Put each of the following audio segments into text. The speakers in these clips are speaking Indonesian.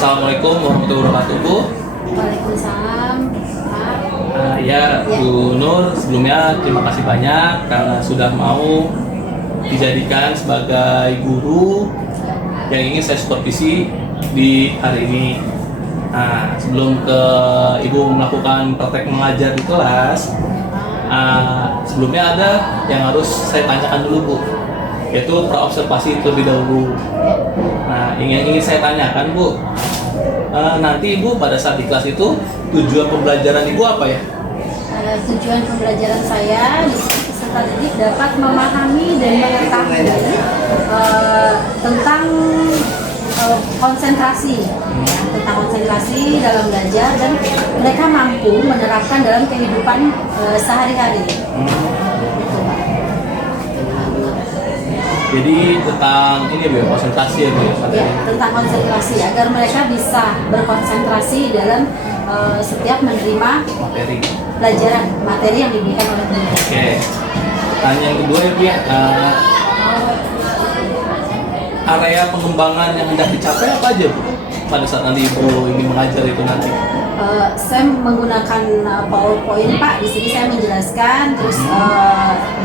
Assalamualaikum warahmatullahi wabarakatuh, Bu. Waalaikumsalam, Pak. Ya, Bu Nur, sebelumnya terima kasih banyak karena sudah mau dijadikan sebagai guru yang ingin saya supervisi di hari ini. Nah, sebelum ke Ibu melakukan praktek mengajar di kelas, sebelumnya ada yang harus saya tanyakan dulu, Bu, yaitu praobservasi terlebih dahulu. Nah, ingin saya tanyakan, Bu, nanti Ibu pada saat di kelas itu tujuan pembelajaran Ibu apa ya? Tujuan pembelajaran saya di sini peserta didik dapat memahami dan mengetahui tentang konsentrasi, tentang konsentrasi dalam belajar dan mereka mampu menerapkan dalam kehidupan sehari-hari. Jadi tentang ini Bu, konsentrasi ya Bu? Ya, tentang konsentrasi agar mereka bisa berkonsentrasi dalam setiap menerima pelajaran materi yang diberikan oleh guru. Oke. Tanya yang kedua ya Bu ya, area pengembangan yang hendak dicapai apa aja Bu pada saat nanti Ibu ini mengajar itu nanti? Saya menggunakan PowerPoint, Pak. Di sini saya menjelaskan, terus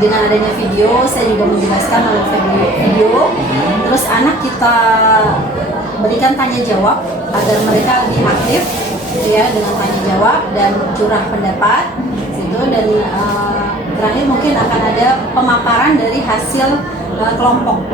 dengan adanya video saya juga menjelaskan melalui video. Terus anak kita berikan tanya jawab agar mereka lebih aktif, ya, dengan tanya jawab dan curah pendapat, gitu. Dan terakhir mungkin akan ada pemaparan dari hasil kelompok.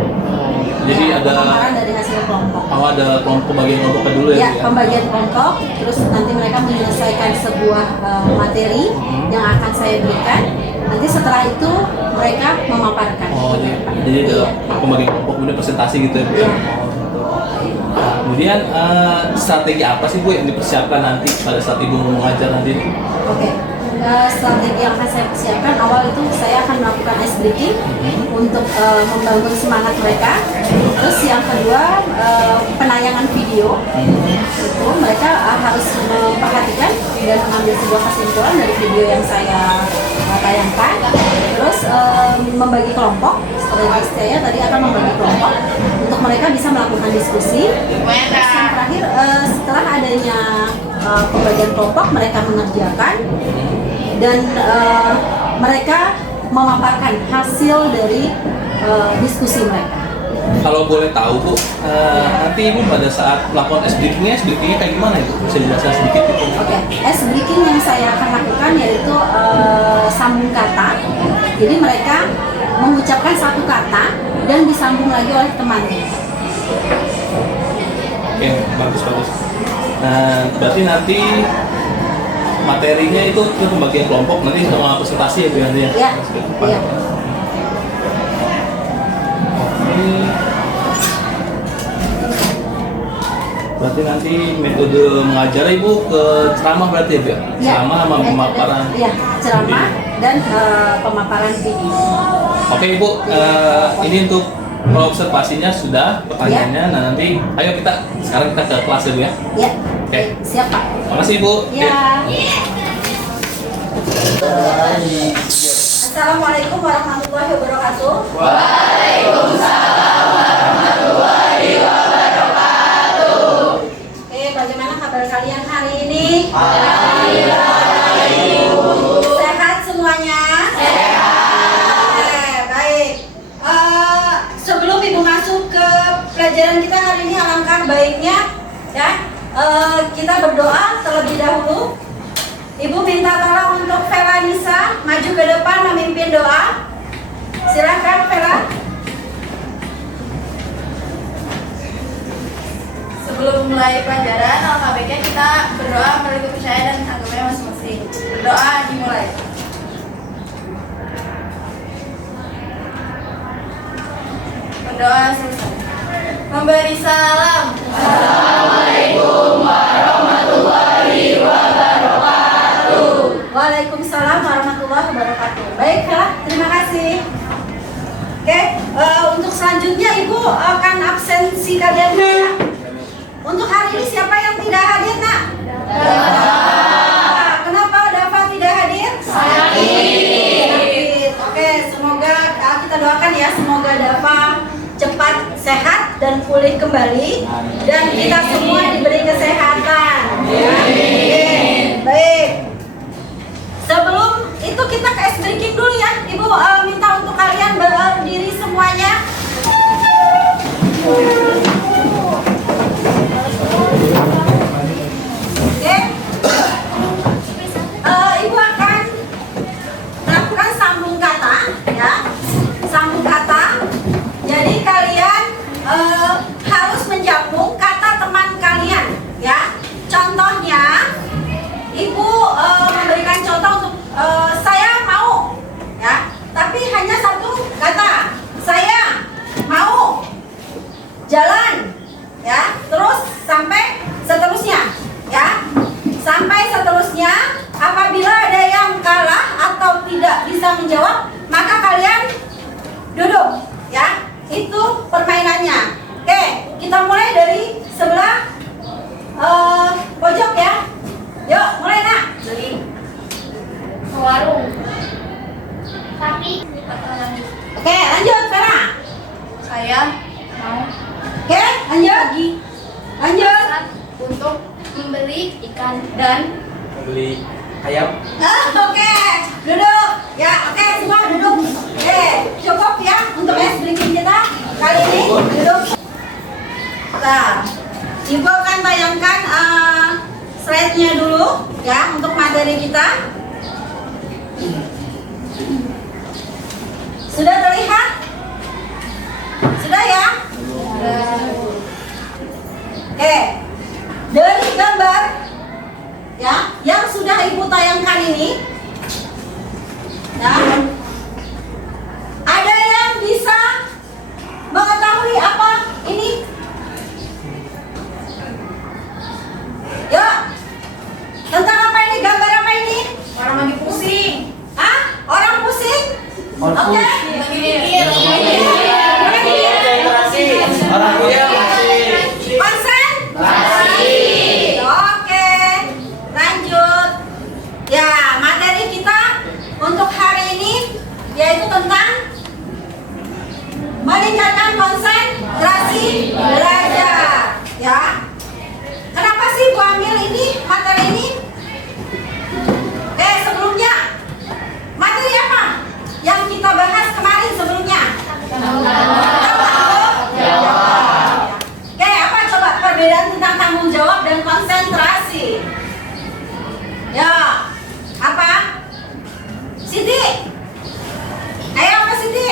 Jadi ya, ada pemaparan dari hasil kelompok. Oh, ada pembagian kelompoknya dulu ya? Ya, pembagian kelompok, terus nanti mereka menyelesaikan sebuah materi yang akan saya berikan. Nanti setelah itu mereka memaparkan. Oh, jadi ada pembagian kelompok, kemudian presentasi gitu ya Bu? Ya. Nah, kemudian strategi apa sih Bu yang dipersiapkan nanti pada saat Ibu mengajar nanti? Oke. Strategi yang akan saya persiapkan awal itu saya akan melakukan ice breaking untuk membangun semangat mereka. Terus yang kedua penayangan video, itu mereka harus memperhatikan dan mengambil sebuah kesimpulan dari video yang saya tayangkan. Terus membagi kelompok, strategi saya tadi akan membagi kelompok untuk mereka bisa melakukan diskusi. Terus yang terakhir setelah adanya pembagian kelompok mereka mengerjakan dan mereka memaparkan hasil dari diskusi mereka. Kalau boleh tahu Bu, nanti Ibu pada saat melakukan SBK-nya kayak gimana itu? Bisa dijelaskan sedikit gitu? Oke, SBreaking yang saya akan lakukan yaitu sambung kata. Jadi mereka mengucapkan satu kata dan disambung lagi oleh temannya. Oke, bagus. Nah, berarti nanti materinya itu pembagian kelompok nanti sama presentasi ya Bu nanti ya? Iya. Oke. Berarti nanti metode mengajar Ibu ke ceramah berarti ya Bu? Ya, Ceramah sama pemaparan. Iya, ceramah dan pemaparan video. Oke Ibu, ini untuk observasinya sudah, pertanyaannya. Nah nanti, ayo sekarang kita ke kelas ya Bu ya? Ya. Oke. Siap Pak. Makasih Bu. Ya. Assalamualaikum warahmatullahi wabarakatuh. Waalaikumsalam warahmatullahi wabarakatuh. Oke, bagaimana kabar kalian hari ini? Alhamdulillah. Sehat semuanya? Sehat. Oke, baik. Sebelum Ibu masuk ke pelajaran kita hari ini, alangkah baiknya ya kita berdoa terlebih dahulu. Ibu minta tolong untuk Vela Nisa maju ke depan memimpin doa. Silakan Vela. Sebelum mulai pelajaran, alangkah baiknya kita berdoa melalui kepercayaan dan agamanya masing-masing. Berdoa dimulai. Berdoa selesai. Memberi salam. Assalamualaikum warahmatullahi wabarakatuh. Waalaikumsalam warahmatullahi wabarakatuh. Baik Vela, terima kasih. Oke, untuk selanjutnya Ibu akan absensi kalian ya. Untuk hari ini siapa yang tidak hadir nak? Kenapa Dava tidak hadir? Sakit. Oke, semoga kita doakan ya, semoga Dava cepat sehat dan pulih kembali, dan kita semua diberi kesehatan. Amin. Baik. Sebelum itu kita ke ice breaking dulu ya. Ibu minta untuk kalian berdiri semuanya. Oke. Ibu akan melakukan sambung kata, ya. Sambung kata. Jadi kalian harus menjambung kata teman kalian, ya. Contohnya, Ibu memberikan contoh untuk saya mau, ya. Tapi hanya satu kata, saya mau jalan, ya. Terus sampai seterusnya, ya. Sampai seterusnya. Apabila ada yang kalah atau tidak bisa menjawab, maka kalian duduk, ya. Itu permainannya. Oke, kita mulai dari sebelah pojok, ya. Yuk, mulai nak. Beli ke warung. Tapi Oke, lanjut Vera. Saya mau Oke, lanjut. Lanjut. untuk membeli ikan dan Beli ayam. Oke, duduk. Ya, oke, semua duduk. Cukup ya untuk ice breaking kita kali ini. Duduk. Nah, Ibu akan bayangkan slide-nya dulu ya untuk materi kita. Sudah terlihat? Sudah ya? Oke. Dari gambar ya yang sudah Ibu tayangkan ini, ya, ada yang bisa mengetahui apa ini? Ya, tentang apa ini? Gambar apa ini? orang lagi pusing. Hah? Orang pusing? Orang Oke. Lagi mikir. Orang dia Konsentrasi. Oke, lanjut. Ya, materi kita untuk hari ini yaitu tentang meningkatkan konsentrasi belajar. Ya, kenapa sih Bu ambil ini materi ini? Sebelumnya materi apa yang kita bahas kemarin sebelumnya? Oke, apa coba perbedaan tentang tanggung jawab dan konsentrasi? Ya, apa? Siti? Ayo, apa Siti?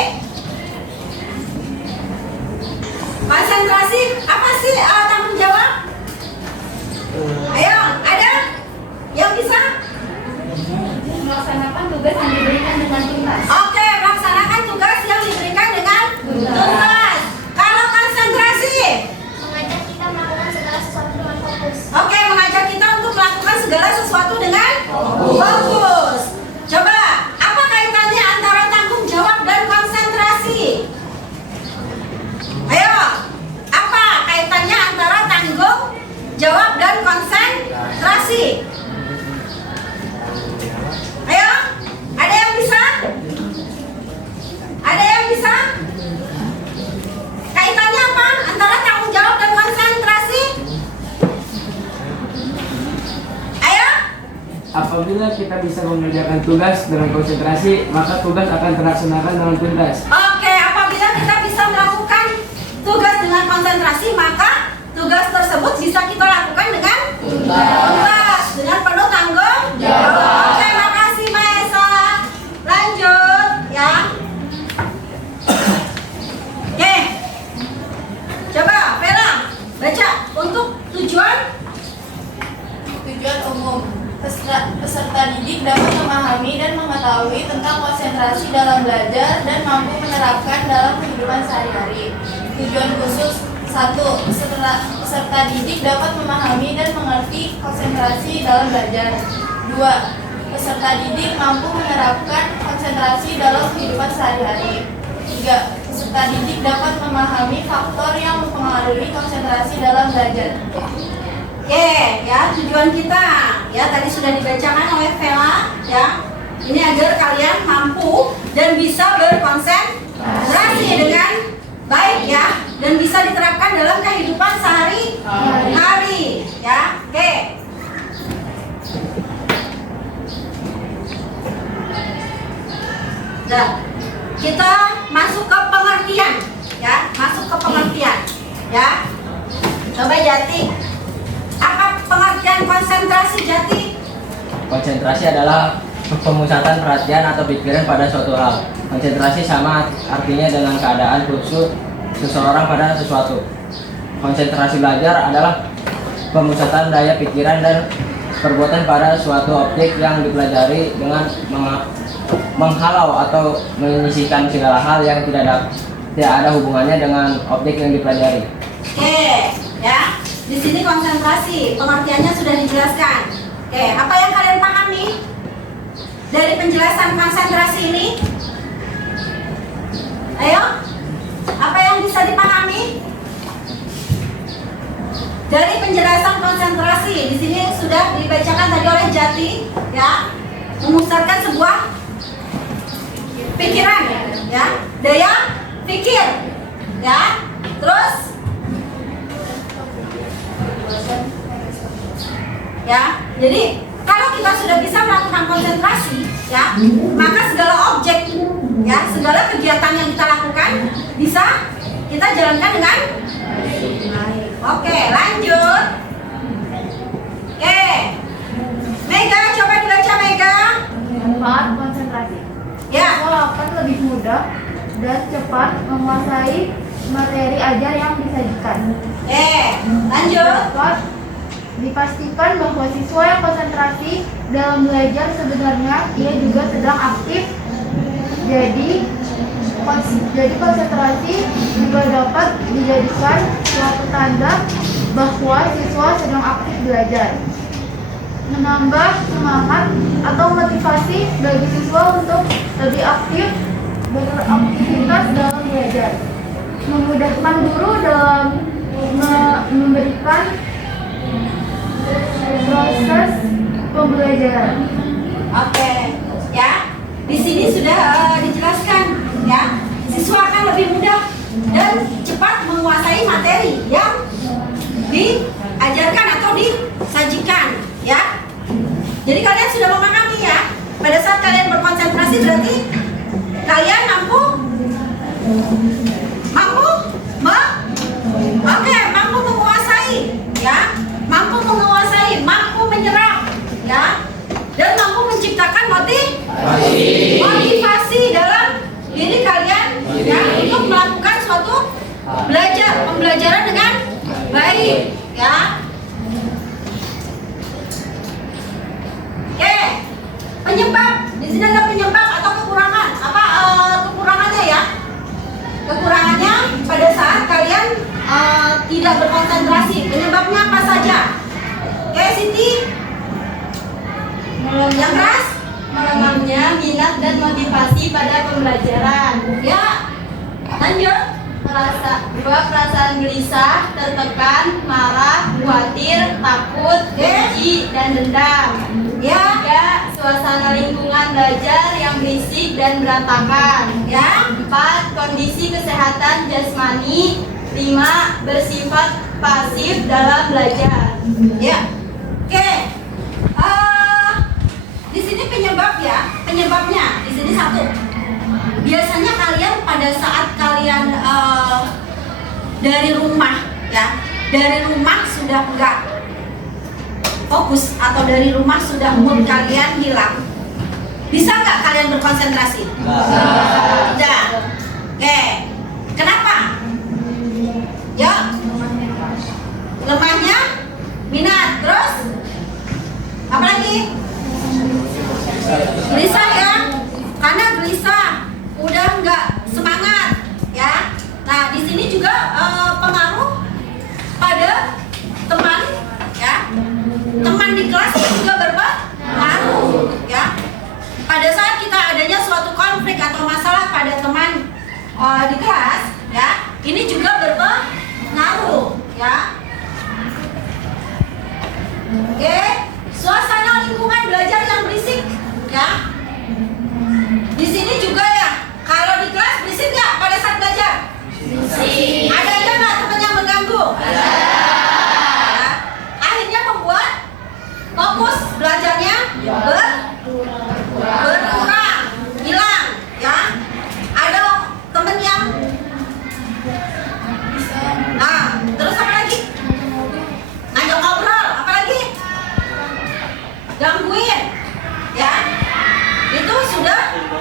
Konsentrasi, apa sih tanggung jawab? Ayo, ada? Yang bisa? melaksanakan tugas yang diberikan dengan tuntas. Oke, melaksanakan tugas yang diberikan dengan tuntas. Kalau konsentrasi? Mengajak kita melakukan segala sesuatu dengan fokus. Oke, mengajak kita untuk melakukan segala sesuatu dengan fokus. Coba, apa kaitannya antara tanggung jawab dan konsentrasi? Ayo, apa kaitannya antara tanggung jawab dan konsentrasi? Ayo, ada yang bisa? Ada yang bisa? Kaitannya apa antara tanggung jawab dan konsentrasi? Ayo. Apabila kita bisa mengerjakan tugas dengan konsentrasi, maka tugas akan terlaksanakan dengan tuntas. Oke, apabila kita bisa melakukan tugas dengan konsentrasi, maka tugas tersebut bisa kita lakukan dengan tuntas, dengan penuh tanggung jawab. Oke, makasih Maesa. Lanjut, ya. Oke, coba Vera baca untuk tujuan. Tujuan umum. Peserta didik dapat memahami dan mengetahui tentang konsentrasi dalam belajar dan mampu menerapkan dalam kehidupan sehari-hari. Tujuan khusus 1. Peserta didik dapat memahami dan mengerti konsentrasi dalam belajar. 2. Peserta didik mampu menerapkan konsentrasi dalam kehidupan sehari-hari. 3. Peserta didik dapat memahami faktor yang mempengaruhi konsentrasi dalam belajar. Oke, ya tujuan kita ya tadi sudah dibacakan oleh Vela ya. Ini agar kalian mampu dan bisa berkonsentrasi dengan baik ya. dan bisa diterapkan dalam kehidupan sehari-hari. Ya, oke. Nah, kita masuk ke pengertian, ya, masuk ke pengertian, ya. Coba Jati, apa pengertian konsentrasi Jati? Konsentrasi adalah pemusatan perhatian atau pikiran pada suatu hal. Konsentrasi sama artinya dengan keadaan khusus seseorang pada sesuatu. Konsentrasi belajar adalah pemusatan daya pikiran dan perbuatan pada suatu objek yang dipelajari dengan menghalau atau menyisihkan segala hal yang tidak ada hubungannya dengan objek yang dipelajari. Oke, ya. Di sini konsentrasi, pengertiannya sudah dijelaskan. Oke, apa yang kalian pahami dari penjelasan konsentrasi ini? Ayo, apa yang bisa dipahami dari penjelasan konsentrasi? Di sini sudah dibacakan tadi oleh Jati, ya, memusatkan sebuah pikiran, ya, daya pikir, ya, terus, ya, jadi kalau kita sudah bisa melakukan konsentrasi, ya, maka segala objek, ya, segala kegiatan yang kita lakukan bisa kita jalankan dengan baik. Oke, lanjut. Oke, Mega, coba dibaca Mega. Manfaat konsentrasi. Ya. Siswa akan lebih mudah dan cepat menguasai materi ajar yang disajikan. Lanjut. Dapat dipastikan bahwa siswa yang konsentrasi dalam belajar sebenarnya ia juga sedang aktif. Jadi konsentrasi juga dapat dijadikan suatu tanda bahwa siswa sedang aktif belajar. Menambah semangat atau motivasi bagi siswa untuk lebih aktif beraktivitas dalam belajar. Memudahkan guru dalam memberikan proses pembelajaran. Oke, ya. Di sini sudah dijelaskan, ya. Siswa akan lebih mudah dan cepat menguasai materi yang diajarkan atau disajikan, ya. Jadi kalian sudah memahami, ya. Pada saat kalian berkonsentrasi berarti kalian mampu menguasai, ya. Mampu menyerap, ya. Dan mampu menciptakan motivasi dalam diri kalian, ya, untuk melakukan suatu pembelajaran dengan baik, ya. Oke, penyebab di sini ada penyebab atau kekurangan. Apa kekurangannya, ya? Kekurangannya pada saat kalian tidak berkonsentrasi. Penyebabnya apa saja? Oke, Siti. Yang keras? Melemahnya minat dan motivasi pada pembelajaran. Ya. Lanjut. Perasaan gelisah, tertekan, marah, khawatir, takut, benci, dan dendam. Ya. 3. Suasana lingkungan belajar yang berisik dan berantakan. Ya. 4. Kondisi kesehatan jasmani. 5. Bersifat pasif dalam belajar. Ya. Oke. Di sini penyebabnya di sini 1. Biasanya kalian pada saat kalian dari rumah, ya, dari rumah sudah enggak fokus atau dari rumah sudah mood kalian hilang, bisa nggak kalian berkonsentrasi? Tidak. Oke. Kenapa? Ya. Lemahnya minat. Terus apa lagi? Gelisah, ya. Karena gelisah, udah nggak semangat, ya. Nah, di sini juga pengaruh pada teman, ya. Teman di kelas juga berpengaruh, ya. Pada saat kita adanya suatu konflik atau masalah pada teman di kelas, ya, ini juga berpengaruh, ya. Oke, suasana lingkungan belajar yang berisik, ya. Di sini juga, ya. Kalau di kelas berisik nggak pada saat belajar? Berisik. Ada yang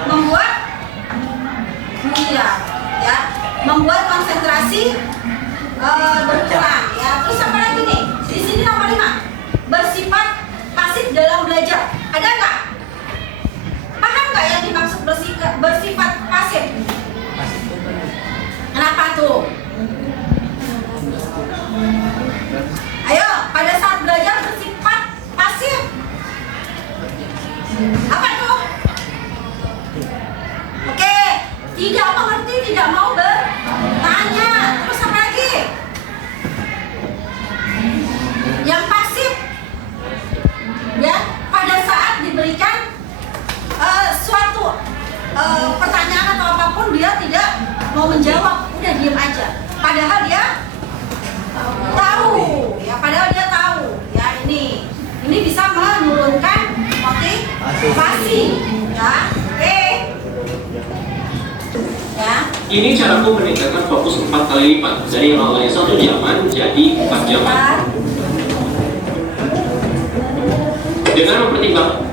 membuat ya, membuat konsentrasi berkurang ya. Terus apa lagi nih? Di sini nomor 5, bersifat pasif dalam belajar. Ada nggak? Paham nggak yang dimaksud bersifat pasif? Kenapa tuh? Ayo, pada saat belajar bersifat pasif. Apa tuh? Oke, tidak mengerti, tidak mau bertanya. Terus apa lagi? Yang pasif, ya, pada saat diberikan suatu pertanyaan atau apapun dia tidak mau menjawab, udah diem aja. Padahal dia tahu, ya, padahal dia tahu, ya, ini bisa menurunkan motivasi, ya. Oke. Ya. Ini caraku meningkatkan fokus 4 kali lipat dari yang awalnya 1 jaman jadi 4 jaman. Dengan mempertimbangkan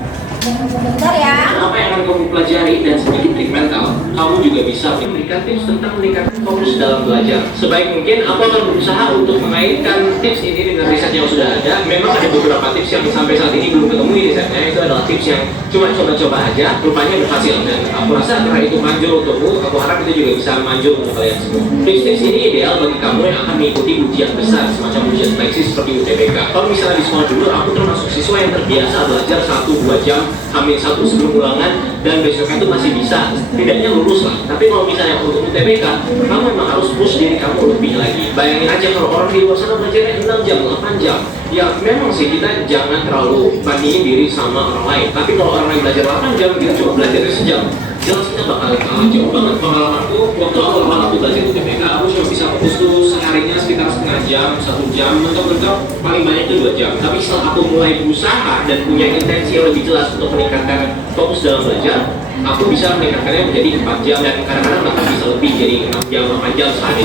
Bentar ya. apa yang akan kamu pelajari dan sedikit trik mental, kamu juga bisa memberikan tips tentang meningkatkan fokus dalam belajar. Sebaik mungkin, aku akan berusaha untuk mengaitkan tips ini dengan riset yang sudah ada. Memang ada beberapa tips yang sampai saat ini belum ketemu di risetnya. Itu adalah tips yang cuma coba-coba aja, rupanya berhasil. Dan aku rasa karena itu manjur untukmu, aku harap itu juga bisa manjur untuk kalian semua. Tips-tips ini ideal bagi kamu yang akan mengikuti ujian besar, semacam ujian seleksi seperti UTBK. Kalau misalnya di sekolah dulu, aku termasuk siswa yang terbiasa belajar 1-2 jam, Hamin 1 sebelum ulangan, dan besoknya itu masih bisa tidaknya lulus lah. Tapi kalau misalnya untuk UTBK, kamu memang harus push diri kamu lebih lagi. Bayangin aja kalau orang di luar sana belajarnya 6 jam, 8 jam. Ya memang sih kita jangan terlalu bandingin diri sama orang lain. Tapi kalau orang lain belajar 8 jam, kita cuma belajarnya sejam, jelas kita bakal kalah jauh banget. Pengalamanku waktu awal aku belajar UTBK, aku cuma bisa fokus tuh seharinya sekitar setengah jam, 1 jam, mentok-mentok paling banyak itu 2 jam. Tapi setelah aku mulai berusaha dan punya intensi yang lebih jelas untuk meningkatkan fokus dalam belajar, aku bisa meningkatkannya menjadi 4 jam dan kadang-kadang bahkan bisa lebih jadi 6 jam, 8 jam sehari,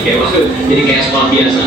jadi kayak sekolah biasa.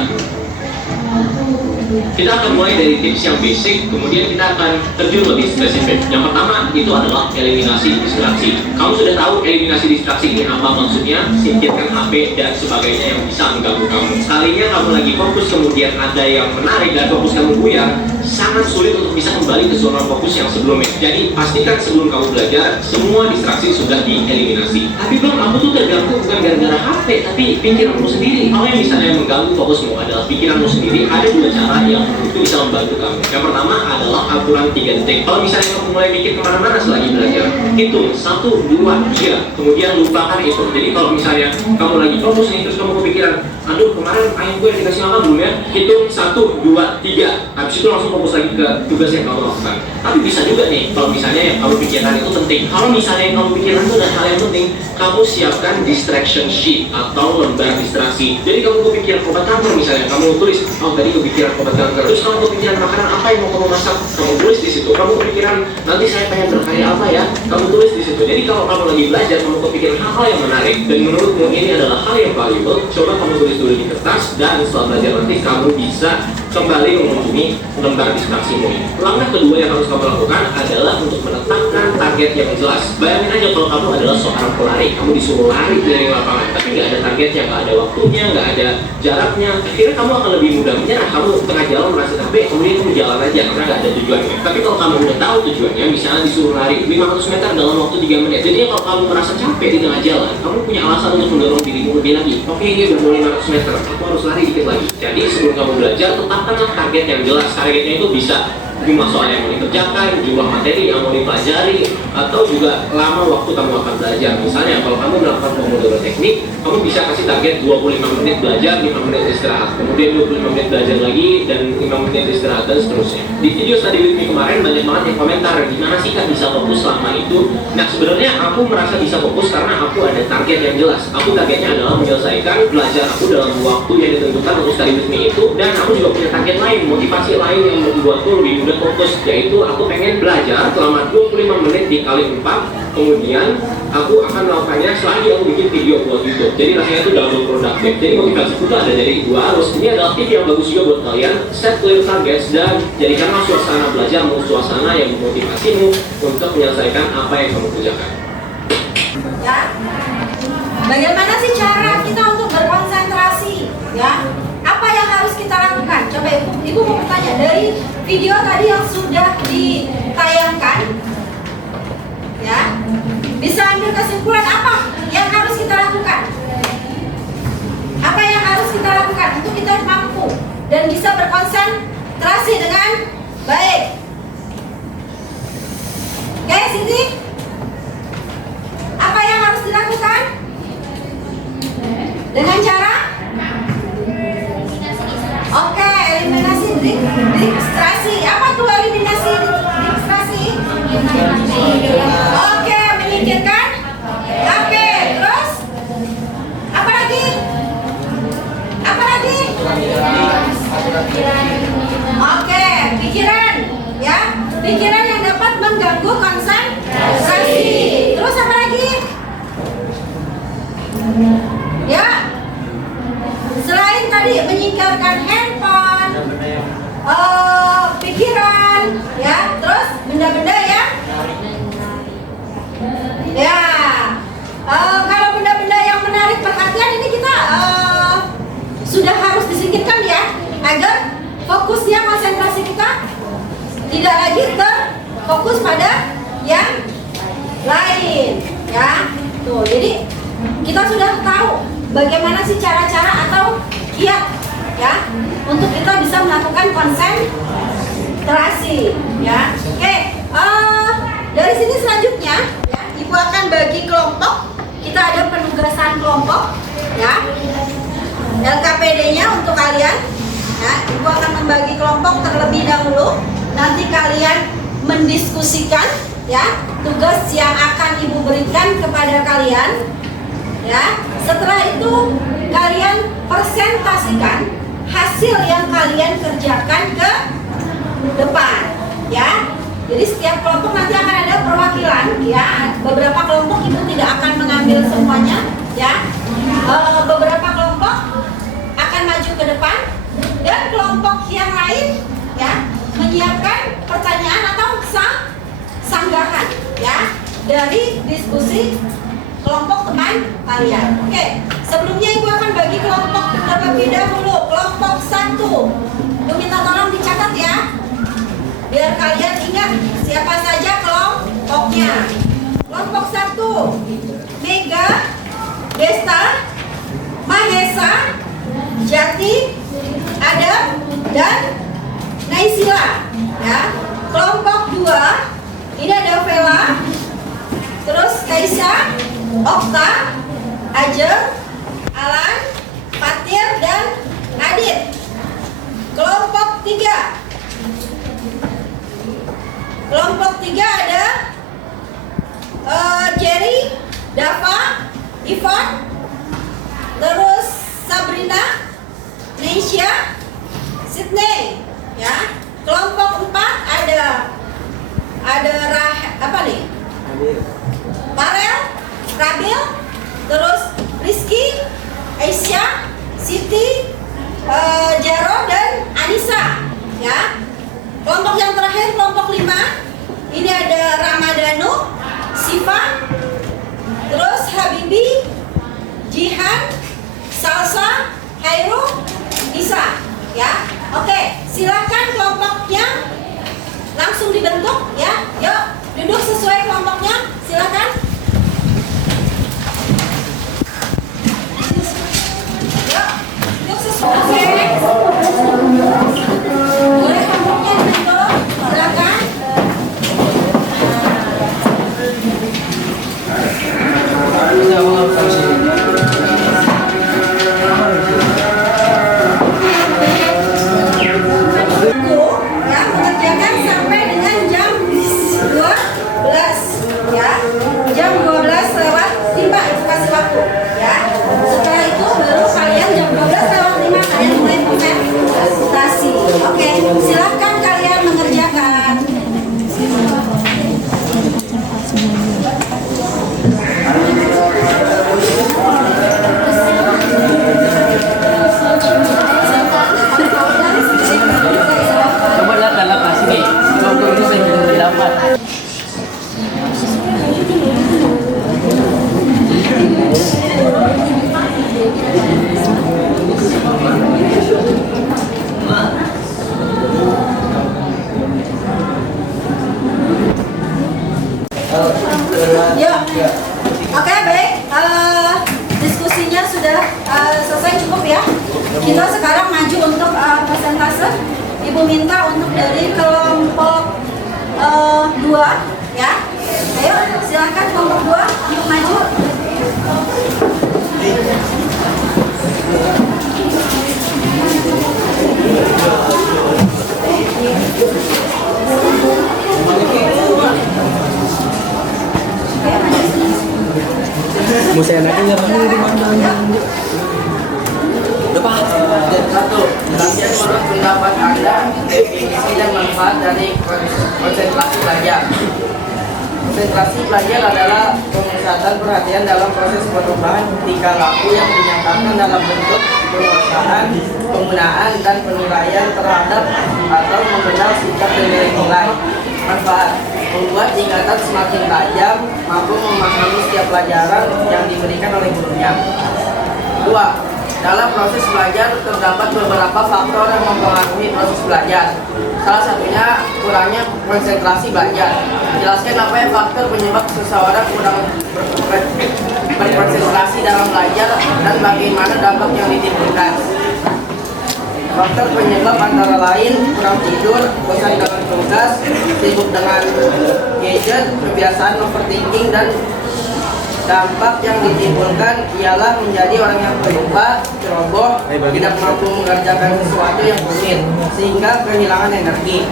Kita akan mulai dari tips yang basic, kemudian kita akan terjun lebih spesifik. Yang pertama itu adalah eliminasi distraksi. Kamu sudah tahu eliminasi distraksi ini apa maksudnya? Singkirkan HP dan sebagainya yang bisa mengganggu kamu. Sekalinya kamu lagi fokus, kemudian ada yang menarik dan fokus kamu buyar, sangat sulit untuk bisa kembali ke zona fokus yang sebelumnya. Jadi pastikan sebelum kamu belajar, semua distraksi sudah dieliminasi. Tapi bang, aku tuh terganggu bukan gara-gara HP, tapi pikiranmu sendiri. Kalau yang misalnya mengganggu fokusmu adalah pikiranmu sendiri, ada 2 cara yang itu bisa membantu kamu. Yang pertama adalah aturan 3 detik. Kalau misalnya kamu mulai mikir kemana-mana selagi belajar, hitung 1, 2, 3, kemudian lupakan itu. Jadi kalau misalnya kamu lagi fokus nih, terus kamu kepikiran, aduh kemarin ayam gue yang dikasih makan belum ya? Hitung 1, 2, 3. Habis itu langsung fokus lagi ke tugas yang kamu lakukan. Tapi bisa juga nih, kalau misalnya yang kamu pikirkan itu penting. Kalau misalnya yang kamu pikirkan itu adalah hal yang penting, kamu siapkan distraction sheet atau lembar distraksi. Jadi kamu kepikiran obat kanker misalnya, kamu tulis, oh tadi kepikiran obat kanker. Terus kamu kepikiran makanan apa yang mau kamu masak, kamu tulis di situ. Kamu kepikiran nanti saya pengen berkarya apa ya, kamu tulis di situ. Jadi kalau kamu lagi belajar, kamu kepikiran hal-hal yang menarik dan menurutmu ini adalah hal yang valuable, coba kamu tulis dulu di kertas dan setelah belajar nanti kamu bisa kembali mengunjungi lembar distraksimu ini. Langkah kedua yang harus kamu lakukan adalah untuk menetapkan target yang jelas. Bayangin aja kalau kamu adalah seorang pelari, kamu disuruh lari dari lapangan, tapi nggak ada targetnya, nggak ada waktunya, nggak ada jaraknya. Akhirnya kamu akan lebih mudah menyerah. Kamu tengah jalan merasa capek, kemudian kamu jalan aja karena nggak ada tujuannya. Tapi kalau kamu udah tahu tujuannya, misalnya disuruh lari 500 meter dalam waktu 3 menit, jadi kalau kamu merasa capek di tengah jalan, kamu punya alasan untuk mendorong dirimu lebih lagi. Oke, ini udah mau 500 meter, aku harus lari dikit lagi. Jadi sebelum kamu belajar, tetapkanlah target yang jelas. Targetnya itu bisa jumlah soal yang mau dikerjakan, jumlah materi yang mau dipelajari, atau juga lama waktu kamu akan belajar. Misalnya kalau kamu melakukan Pomodoro teknik, kamu bisa kasih target 25 menit belajar, 5 menit istirahat, kemudian 25 menit belajar lagi, dan 5 menit istirahat, dan seterusnya. Di video Study With Me kemarin banyak banget yang komentar, gimana sih Kak bisa fokus selama itu? Nah sebenarnya aku merasa bisa fokus karena aku ada target yang jelas. Aku targetnya adalah menyelesaikan belajar aku dalam waktu yang ditentukan untuk Study With Me itu, dan aku juga punya target lain, motivasi lain yang membuatku lebih mudah fokus, yaitu aku pengen belajar selama 25 menit dikali 4, kemudian aku akan melakukannya selagi aku bikin video buat YouTube. Jadi rasanya itu double productive. Jadi motivasi itu ada dari 2 arus. Ini adalah tip yang bagus juga buat kalian. Set clear targets dan jadikanlah suasana belajarmu suasana yang memotivasimu untuk menyelesaikan apa yang kamu kerjakan. Ya. Bagaimana sih cara kita untuk berkonsentrasi? Ya. Apa yang harus kita lakukan? Coba Ibu mau bertanya dari video tadi yang sudah ditayangkan. Ya. Bisa ambil kesimpulan apa yang harus kita lakukan? Apa yang harus kita lakukan untuk kita mampu dan bisa berkonsentrasi dengan baik? Oke, Siti? Apa yang harus dilakukan? Dengan cara? Oke, eliminasi distraksi. Apa tuh eliminasi distraksi? Oke, menyingkirkan. Oke, terus? Apa lagi? Apa lagi? Oke, pikiran. Ya, pikiran yang dapat mengganggu konsentrasi. Terus apa lagi? Ya, selain tadi menyingkirkan handphone, pikiran, ya, terus benda-benda yang, ya, kalau benda-benda yang menarik perhatian ini kita sudah harus disingkirkan ya, agar fokusnya konsentrasi kita tidak lagi terfokus pada yang lain, ya. Tuh, jadi kita sudah tahu bagaimana sih cara-cara atau kiat ya untuk kita bisa melakukan konsentrasi, ya. Oke, dari sini selanjutnya ya, Ibu akan bagi kelompok. Kita ada penugasan kelompok, ya. LKPD-nya untuk kalian. Ya, Ibu akan membagi kelompok terlebih dahulu. Nanti kalian mendiskusikan ya tugas yang akan Ibu berikan kepada kalian. Ya, setelah itu kalian presentasikan hasil yang kalian kerjakan ke depan, ya. Jadi setiap kelompok nanti akan ada perwakilan, ya. Beberapa kelompok Ibu tidak akan mengambil semuanya, ya. Beberapa kelompok akan maju ke depan dan kelompok yang lain, ya, menyiapkan pertanyaan atau sanggahan, ya, dari diskusi kelompok teman kalian. Oke, sebelumnya Ibu akan bagi kelompok terlebih dahulu. Kelompok 1, Ibu minta tolong dicatat ya, biar kalian ingat siapa saja kelompoknya. Kelompok 1, Mega, Desta, Mahesa, Jati, Adam, dan Naisila. Ya. Kelompok 2, ini ada Vela, terus Kaisa, Okta, Ajeng, Alan, Fatir, dan Adit. Kelompok 3. Kelompok 3 ada Jerry, Dava, Ivan, terus Sabrina, Neisha, Sydney, ya. Kelompok 4 ada Parel, Rabil, terus Rizky, Aisyah, Siti, Jaro, dan Anissa, ya. Kelompok yang terakhir, kelompok 5, ini ada Ramadhanu, Siva, terus Habibi, Jihan, Salsa, Hairu, Isa, ya. Oke, silakan kelompoknya langsung dibentuk, ya. Yuk, duduk sesuai kelompoknya, silakan. Yuk, duduk sesuai. Boleh kelompoknya dibentuk, silakan. Mengerjakan sampai dengan jam 12, ya. Jam selesai cukup ya. Kita sekarang maju untuk persentase. Ibu minta untuk dari kelompok 2 ya. Ayo silakan kelompok 2 yuk maju. Mau saya nanya di mana? Satu, jelaskan menurut pendapat Anda definisi dan manfaat dari konsentrasi belajar. Konsentrasi belajar adalah pemusatan perhatian dalam proses perubahan tingkah laku yang dinyatakan dalam bentuk penguasaan, penggunaan, dan penilaian terhadap atau mengenal sikap dan nilai-nilai. Manfaat membuat ingatan semakin tajam, mampu memahami setiap pelajaran yang diberikan oleh gurunya. 2. Dalam proses belajar terdapat beberapa faktor yang mempengaruhi proses belajar. Salah satunya kurangnya konsentrasi belajar. Jelaskan apa yang faktor penyebab seseorang kurang berkonsentrasi dalam belajar dan bagaimana dampak yang ditimbulkan. Faktor penyebab antara lain kurang tidur, bosan dengan tugas, sibuk dengan gadget, kebiasaan overthinking, dan dampak yang ditimbulkan ialah menjadi orang yang pelupa, ceroboh, tidak mampu mengerjakan sesuatu yang rumit, sehingga kehilangan energi.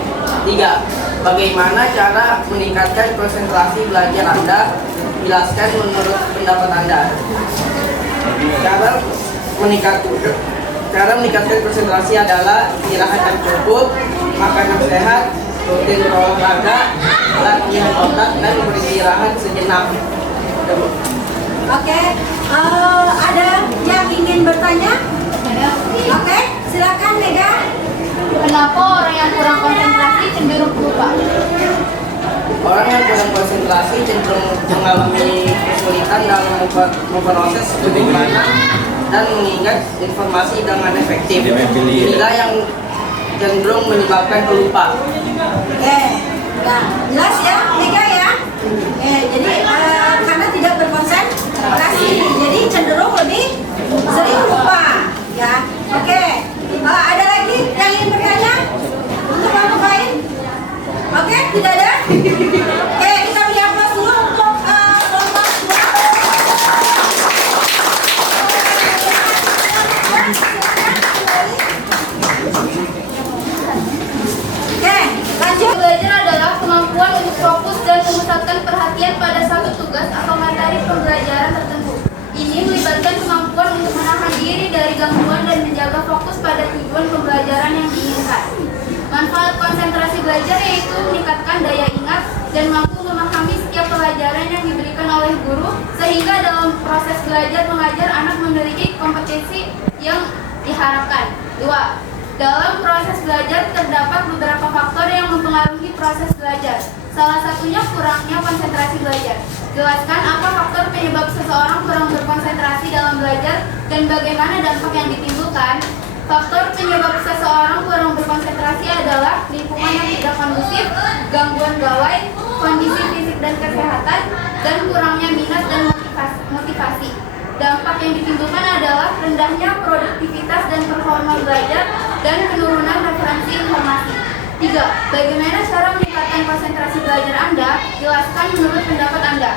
3. Bagaimana cara meningkatkan konsentrasi belajar Anda? Jelaskan menurut pendapat Anda. Cara meningkatkan konsentrasi adalah istirahat yang cukup, makan yang sehat, rutin berolahraga, latihan otak, dan beristirahat sejenak. Oke, ada yang ingin bertanya? Oke, silakan Mega. Kenapa orang yang kurang konsentrasi cenderung lupa? Orang yang kurang konsentrasi cenderung mengalami kesulitan dalam memproses pemikiran dan mengingat informasi dengan efektif. Inilah yang cenderung menyebabkan pelupa. Oke, nah, jelas ya Mega ya. Jadi karena tidak berkonsentrasi, jadi cenderung lebih sering lupa. Ya, oke. Ada lagi yang ingin bertanya untuk kelompok lain? Oke, tidak ada. Oke, kita beri aplaus dulu untuk kelompok 2. Oke, lanjut. Belajar adalah kemampuan untuk fokus dan memusatkan perhatian pada satu tugas atau materi pembelajaran tertentu. Ini melibatkan kemampuan untuk menahan diri dari gangguan dan menjaga fokus pada tujuan pembelajaran yang diinginkan. Manfaat konsentrasi belajar yaitu meningkatkan daya ingat dan mampu memahami setiap pelajaran yang diberikan oleh guru, sehingga dalam proses belajar mengajar anak memiliki kompetensi yang diharapkan. 2. Dalam proses belajar terdapat beberapa faktor yang mempengaruhi proses belajar. Salah satunya kurangnya konsentrasi belajar. Jelaskan apa faktor penyebab seseorang kurang berkonsentrasi dalam belajar dan bagaimana dampak yang ditimbulkan. Faktor penyebab seseorang kurang berkonsentrasi adalah lingkungan yang tidak kondusif, gangguan gawai, kondisi fisik dan kesehatan, dan kurangnya minat dan motivasi. Dampak yang ditimbulkan adalah rendahnya produktivitas dan performa belajar dan penurunan referensi informasi. 3. Bagaimana cara meningkatkan konsentrasi belajar Anda? Jelaskan menurut pendapat Anda.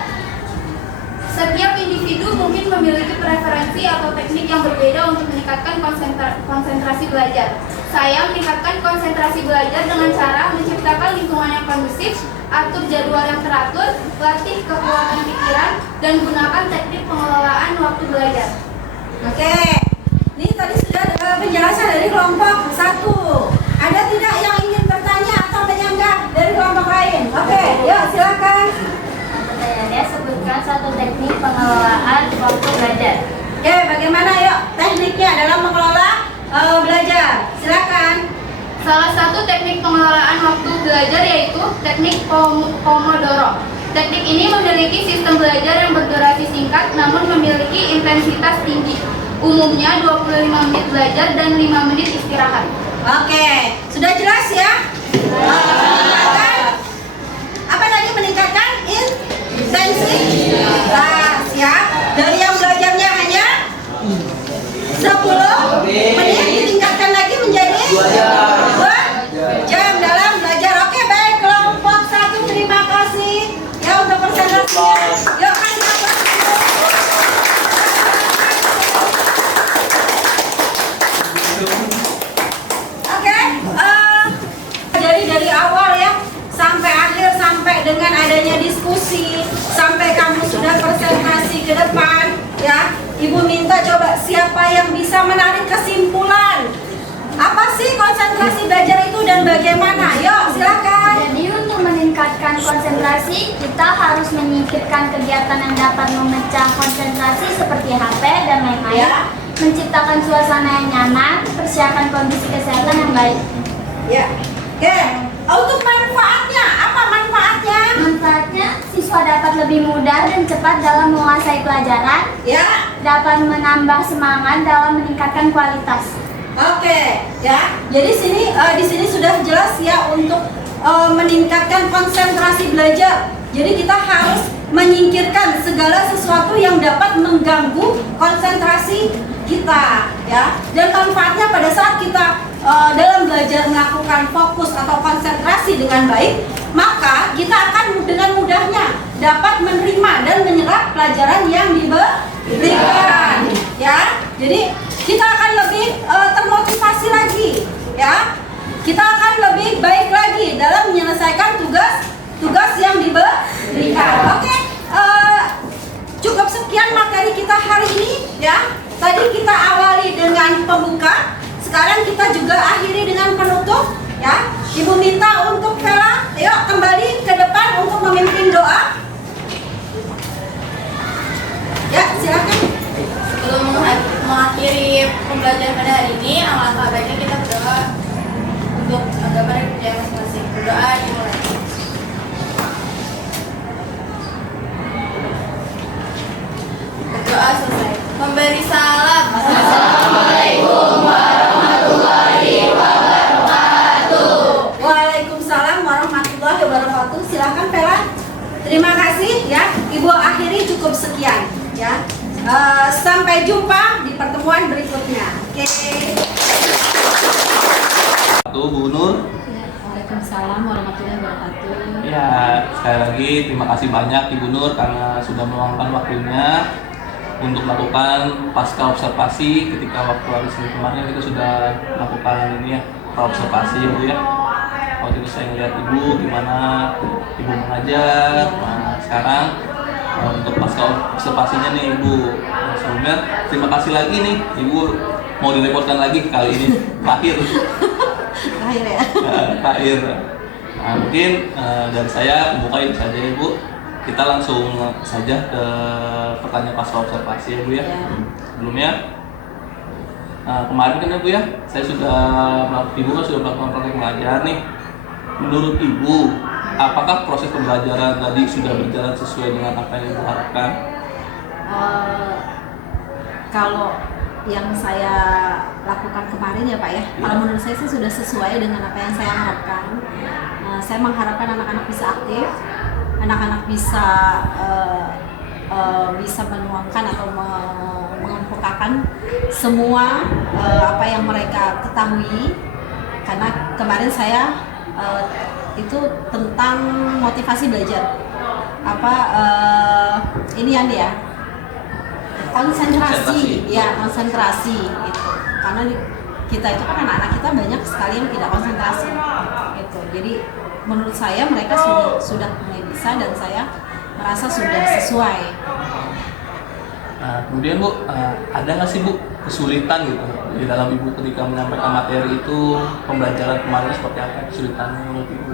Setiap individu mungkin memiliki preferensi atau teknik yang berbeda untuk meningkatkan konsentrasi belajar. Saya meningkatkan konsentrasi belajar dengan cara menciptakan lingkungan yang kondusif, atur jadwal yang teratur, latih kekuatan pikiran, dan gunakan teknik pengelolaan waktu belajar. Oke, ini tadi sudah ada penjelasan dari kelompok 1. Ada tidak yang ingin bertanya atau menyanggah dari kelompok lain? Oke, yuk silakan. Pertanyaannya, sebutkan satu teknik pengelolaan waktu belajar. Oke, bagaimana yuk tekniknya dalam mengelola belajar? Silakan. Salah satu teknik pengelolaan waktu belajar yaitu teknik Pomodoro. Teknik ini memiliki sistem belajar yang berdurasi singkat namun memiliki intensitas tinggi. Umumnya 25 menit belajar dan 5 menit istirahat. Oke, sudah jelas ya? Meningkatkan apa tadi? Meningkatkan intensitas ya. Dari yang belajarnya hanya 10 yang bisa menarik kesimpulan. Apa sih konsentrasi belajar itu dan bagaimana? Yuk, silakan. Jadi untuk meningkatkan konsentrasi, kita harus menyingkirkan kegiatan yang dapat memecah konsentrasi seperti HP dan lain-lain. Ya. Menciptakan suasana yang nyaman, persiapkan kondisi kesehatan yang baik. Ya. Oke. Untuk manfaatnya, apa manfaatnya? Manfaatnya, siswa dapat lebih mudah dan cepat dalam menguasai pelajaran, Ya. dapat menambah semangat dalam meningkatkan kualitas. Oke, ya. Jadi di sini sudah jelas ya untuk meningkatkan konsentrasi belajar. Jadi kita harus menyingkirkan segala sesuatu yang dapat mengganggu konsentrasi kita, ya. Dan manfaatnya pada saat kita dalam belajar melakukan fokus atau konsentrasi dengan baik, maka kita akan dengan mudahnya dapat menerima dan menyerap pelajaran yang diberikan, ya. Jadi kita akan lebih termotivasi lagi, ya. Kita akan lebih baik lagi dalam menyelesaikan tugas yang diberikan. Oke, cukup sekian materi kita hari ini, ya. Tadi kita awali dengan pembuka, sekarang kita juga akhiri dengan penutup, ya. Ibu minta untuk Vela, yuk kembali ke depan untuk memimpin doa. Ya, silakan. Sebelum mengakhiri pembelajaran pada hari ini, alangkah baiknya kita berdoa untuk agama dan budaya masing-masing. Berdoa dimulai. Berdoa selesai. Memberi salam. Assalamualaikum warahmatullahi wabarakatuh. Waalaikumsalam warahmatullahi wabarakatuh. Silakan Vela. Terima kasih ya. Ibu akhiri cukup sekian ya. Sampai jumpa di pertemuan berikutnya. Oke. Bu Nur. Waalaikumsalam warahmatullahi wabarakatuh. Ya, sekali lagi terima kasih banyak Ibu Nur karena sudah meluangkan waktunya untuk melakukan pasca observasi ketika waktu hari Senin kemarin kita sudah melakukan ini ya, observasi ya Bu ya. Waktu itu saya melihat Ibu gimana Ibu mengajar. Nah, sekarang untuk pasca observasinya nih Ibu. Nah, sebelumnya terima kasih lagi nih Ibu, mau direpotkan lagi kali ini terakhir. Terakhir ya. Terakhir. Nah, mungkin dari saya pembuka itu saja Ibu. Kita langsung saja ke pertanyaan pasca observasi ya Bu ya. Sebelumnya kemarin kan ya Bu ya, saya sudah Ibu kan sudah melakukan praktek mengajar nih. Menurut Ibu, apakah proses pembelajaran tadi sudah berjalan sesuai dengan apa yang Ibu harapkan? Kalau yang saya lakukan kemarin ya Pak ya, kalau menurut saya sih sudah sesuai dengan apa yang saya harapkan. Saya mengharapkan anak-anak bisa aktif, anak-anak bisa menuangkan atau mengemukakan semua apa yang mereka ketahui. Karena kemarin saya itu tentang motivasi belajar. Ini yang dia konsentrasi gitu. Karena kita itu kan anak-anak kita banyak sekali yang tidak konsentrasi gitu. Jadi menurut saya mereka sudah mulai bisa dan saya merasa sudah sesuai. Nah, kemudian Bu, ada nggak sih Bu kesulitan gitu di dalam Ibu ketika menyampaikan materi itu, pembelajaran kemarin seperti apa kesulitannya menurut Ibu?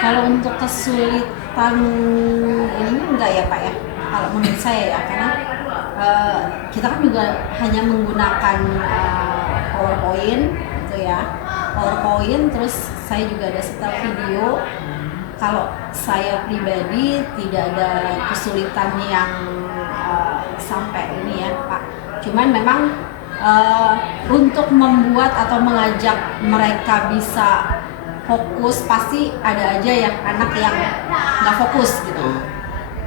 Kalau untuk kesulitan ini enggak ya Pak ya, kalau menurut saya ya, karena kita kan juga hanya menggunakan PowerPoint gitu ya, PowerPoint, terus saya juga ada setel video. Kalau saya pribadi tidak ada kesulitan yang sampai ini ya Pak, cuman memang untuk membuat atau mengajak mereka bisa fokus, pasti ada aja ya anak yang nggak fokus gitu.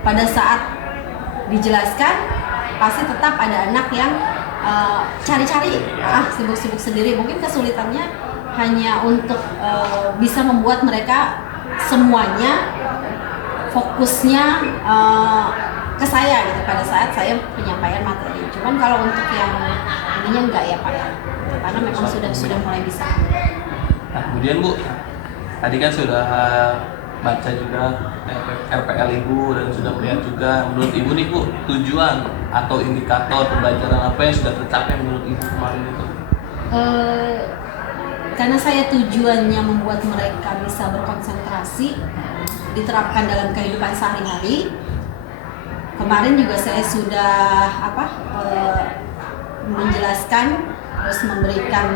Pada saat dijelaskan pasti tetap ada anak yang cari-cari, sibuk-sibuk sendiri. Mungkin kesulitannya hanya untuk bisa membuat mereka semuanya fokusnya ke saya gitu pada saat saya penyampaian materi. Cuman kalau untuk yang ininya enggak ya Pak ya, karena memang sudah mulai bisa. Nah, kemudian Bu, tadi kan sudah baca juga RPL Ibu dan sudah melihat juga. Menurut Ibu nih Bu, tujuan atau indikator pembelajaran apa yang sudah tercapai menurut Ibu kemarin itu? Karena saya tujuannya membuat mereka bisa berkonsentrasi, diterapkan dalam kehidupan sehari-hari. Kemarin juga saya sudah menjelaskan, terus memberikan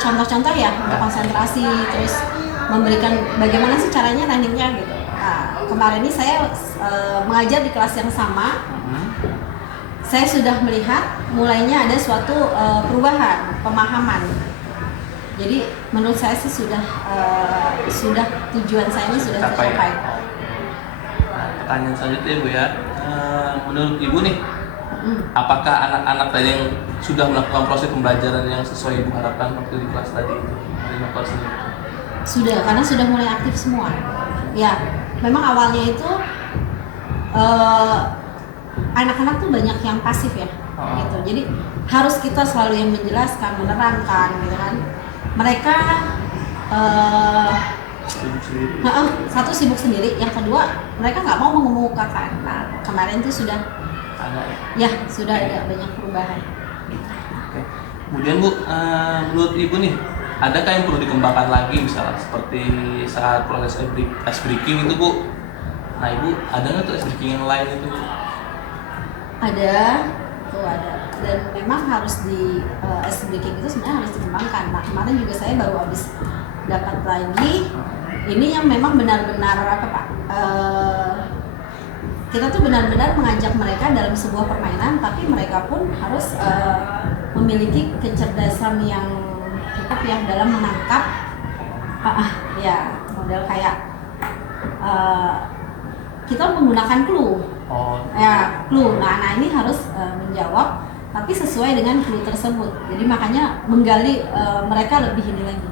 contoh-contoh ya untuk konsentrasi, terus memberikan bagaimana sih caranya learningnya gitu. Nah, kemarin ini saya mengajar di kelas yang sama. Saya sudah melihat mulainya ada suatu perubahan pemahaman. Jadi menurut saya sih sudah tujuan saya ini sudah tercapai. Nah, pertanyaan selanjutnya Bu ya, menurut Ibu nih, apakah anak-anak tadi yang sudah melakukan proses pembelajaran yang sesuai Ibu harapkan waktu di kelas tadi itu? Sudah, karena sudah mulai aktif semua. Ya, memang awalnya itu anak-anak tuh banyak yang pasif ya, gitu. Jadi harus kita selalu yang menjelaskan, menerangkan, gitu kan. Mereka satu sibuk sendiri, yang kedua mereka nggak mau mengemukakan. Nah, kemarin tuh sudah ada sudah ada banyak perubahan. Oke. Kemudian Bu, menurut Ibu nih, adakah yang perlu dikembangkan lagi misalnya seperti saat proses ice breaking itu Bu? Nah Ibu, ada nggak tuh ice breaking yang lain itu Bu? Ada. Dan memang harus di ice breaking itu sebenarnya harus dikembangkan. Nah, kemarin juga saya baru habis dapat lagi. Ini yang memang benar-benar kita tuh benar-benar mengajak mereka dalam sebuah permainan, tapi mereka pun harus memiliki kecerdasan yang cukup yang dalam menangkap model kayak kita menggunakan clue. Clue. Nah ini harus menjawab tapi sesuai dengan clue tersebut. Jadi makanya menggali mereka lebih ini lagi.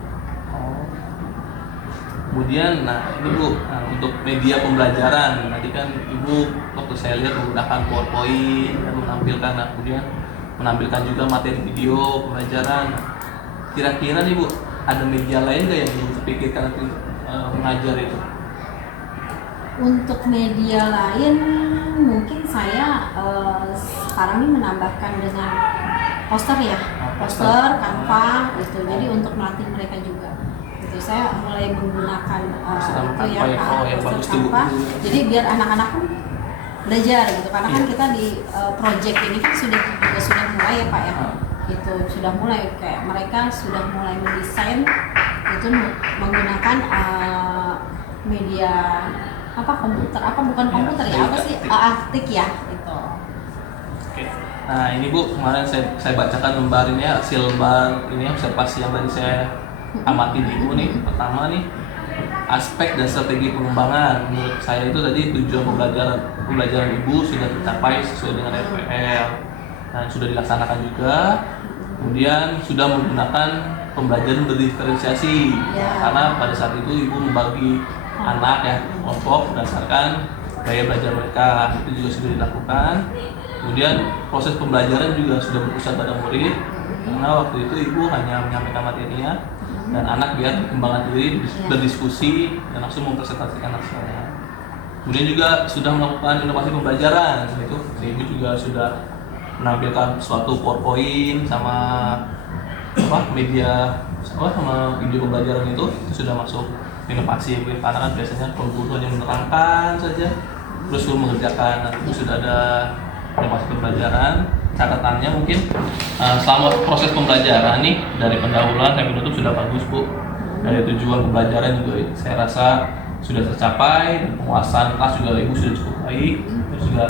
Kemudian, ini Bu, untuk media pembelajaran, tadi kan Ibu waktu saya lihat menggunakan PowerPoint dan kemudian menampilkan juga materi video pembelajaran. Kira-kira nih Bu, ada media lain nggak yang Ibu pikirkan nanti mengajar itu? Untuk media lain, mungkin saya sekarang ini menambahkan dengan poster ya, poster, Canva gitu. Jadi untuk melatih mereka juga. Saya mulai menggunakan poster Canva. Jadi biar anak-anak pun belajar gitu. Karena kan kita di project ini kan sudah mulai ya Pak ya. Gitu sudah mulai kayak mereka sudah mulai mendesain itu menggunakan media komputer bukan komputer ya apa sih artik ya itu. Oke. Nah ini Bu, kemarin saya bacakan lembar ini ya, hasil lembar ini observasi yang tadi saya amati di Ibu nih. Pertama nih, aspek dan strategi pengembangan. Menurut saya itu tadi tujuan pembelajaran Ibu sudah tercapai sesuai dengan RPL dan sudah dilaksanakan juga. Kemudian sudah menggunakan pembelajaran berdiferensiasi karena pada saat itu Ibu membagi anak ya kelompok berdasarkan gaya belajar mereka, itu juga sudah dilakukan. Kemudian proses pembelajaran juga sudah berpusat pada murid karena waktu itu Ibu hanya menyampaikan materinya dan anak biar berkembang diri, berdiskusi dan langsung mempresentasikan hasilnya. Kemudian juga sudah melakukan inovasi pembelajaran, itu Ibu juga sudah menampilkan suatu PowerPoint sama media sama video pembelajaran itu sudah masuk inovasi Ibu, karena kan biasanya guru hanya menerangkan saja terus guru mengerjakan. Itu sudah ada inovasi pembelajaran. Catatannya mungkin selama proses pembelajaran nih dari pendahuluan sampai penutup sudah bagus Bu. Dari tujuan pembelajaran juga saya rasa sudah tercapai, dan penguasaan kelas juga Ibu sudah cukup baik. Terus juga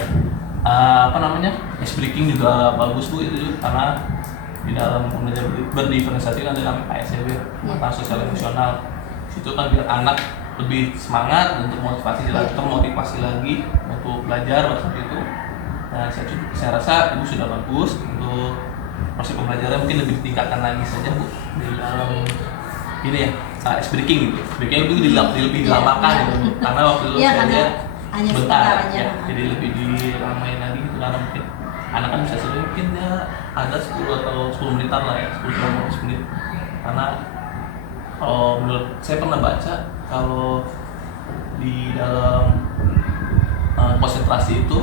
ice breaking juga bagus Bu itu karena di dalam belajar berdiferensiasi kan dalam PSEB, mata sosial emosional. Itu kan biar anak lebih semangat untuk motivasi lagi untuk belajar waktu itu. Nah, saya rasa Ibu sudah bagus untuk proses pembelajaran, mungkin lebih ditingkatkan lagi saja Bu di dalam ini ya, ice breaking gitu. Breaking itu lebih dilamakan gitu. Karena waktu itu saya lihat bentar ya, jadi lebih diramain lagi gitu karena mungkin anak kan bisa sering mungkin ya ada 10 atau 10 menitan lah ya, 10 menit. Karena kalau menurut saya pernah baca kalau di dalam konsentrasi itu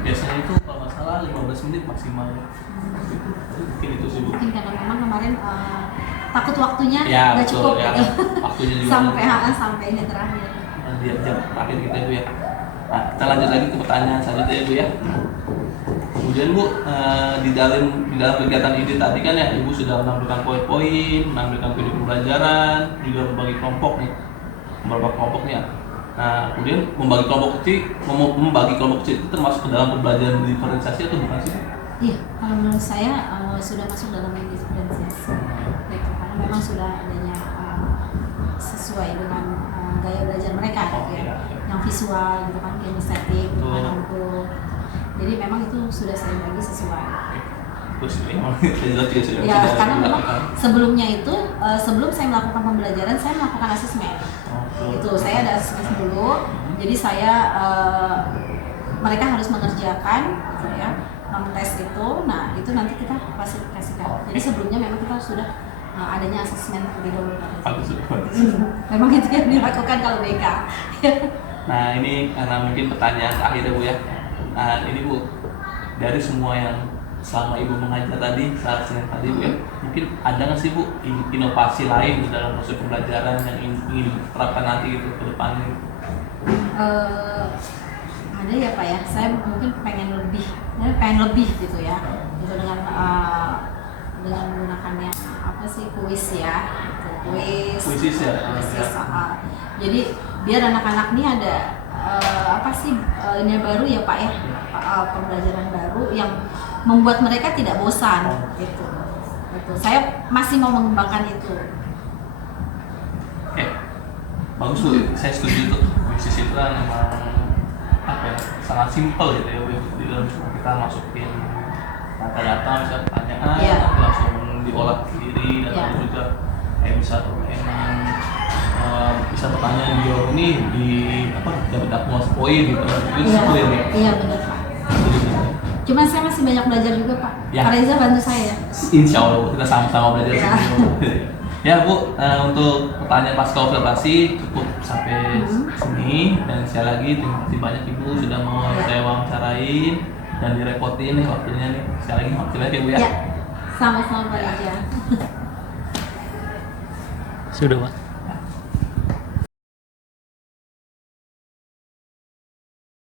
biasanya itu kalau nggak salah 15 menit maksimal. Mungkin itu sih Bu. Mungkin karena memang kemarin takut waktunya Ya, nggak betul, cukup ya. gitu. Waktunya juga sampai ini terakhir. di jam terakhir kita Bu ya. Nah, kita lanjut lagi ke pertanyaan selanjutnya ya Bu ya. Kemudian Bu, di dalam kegiatan ini tadi kan ya Ibu sudah menampilkan poin-poin, menampilkan video pembelajaran, juga membagi kelompok nih, beberapa kelompok nih ya. Nah, kemudian membagi kelompok kecil itu termasuk ke dalam pembelajaran diferensiasi atau bukan sih? Iya, kalau menurut saya sudah masuk dalam diferensiasi. Gitu, karena memang sudah adanya sesuai dengan gaya belajar mereka gitu ya. Iya. Yang visual gitu kan, kinestetik, lampu. Jadi memang itu sudah saya bagi sesuai. Terus memang juga sudah Ya, karena memang dilakukan. sebelumnya itu sebelum saya melakukan pembelajaran saya melakukan asesmen. Itu saya ada asesmen dulu. Jadi saya mereka harus mengerjakan gitu ya, tes itu. Nah, itu nanti kita klasifikasikan. Jadi sebelumnya memang kita sudah adanya asesmen terlebih dahulu. Memang itu yang dilakukan kalau BK. Nah, ini karena mungkin pertanyaan terakhir ya Bu ya. Nah, ini Bu, dari semua yang selama Ibu mengajar tadi, saat Senin tadi Bu ya, mungkin ada nggak sih Bu inovasi lain dalam proses pembelajaran yang ingin diterapkan nanti gitu ke depannya? Ada ya Pak ya, saya mungkin pengen lebih gitu ya, gitu dengan menggunakannya apa sih, kuis ya, Kuisis ya. Jadi biar anak-anak ini ada ini baru ya Pak ya, pembelajaran baru yang membuat mereka tidak bosan gitu. Saya masih mau mengembangkan itu. Bagus Bu, saya setuju tuh. Kuisis itu kan memang sangat simpel gitu ya Bu. Di dalam kita masukin data-data, misalnya pertanyaan, nanti langsung diolah sendiri, dan lalu juga bisa pertanyaan dijawab ini dapat akumulasi poin gitu. Itu simpel ya Bu. Iya benar Pak. Cuman saya masih banyak belajar juga Pak. Ya. Pak Reza bantu saya. Insya Allah Bu, kita sama-sama belajar semua. Ya Bu, untuk pertanyaan pasca observasi cukup sampai sini, dan sekali lagi terima kasih banyak Ibu sudah mau saya wawancarain dan direpotin nih waktunya nih. Sekali lagi makasih banyak ya Bu ya. Ya, sama-sama Pak Reza. Sudah Pak.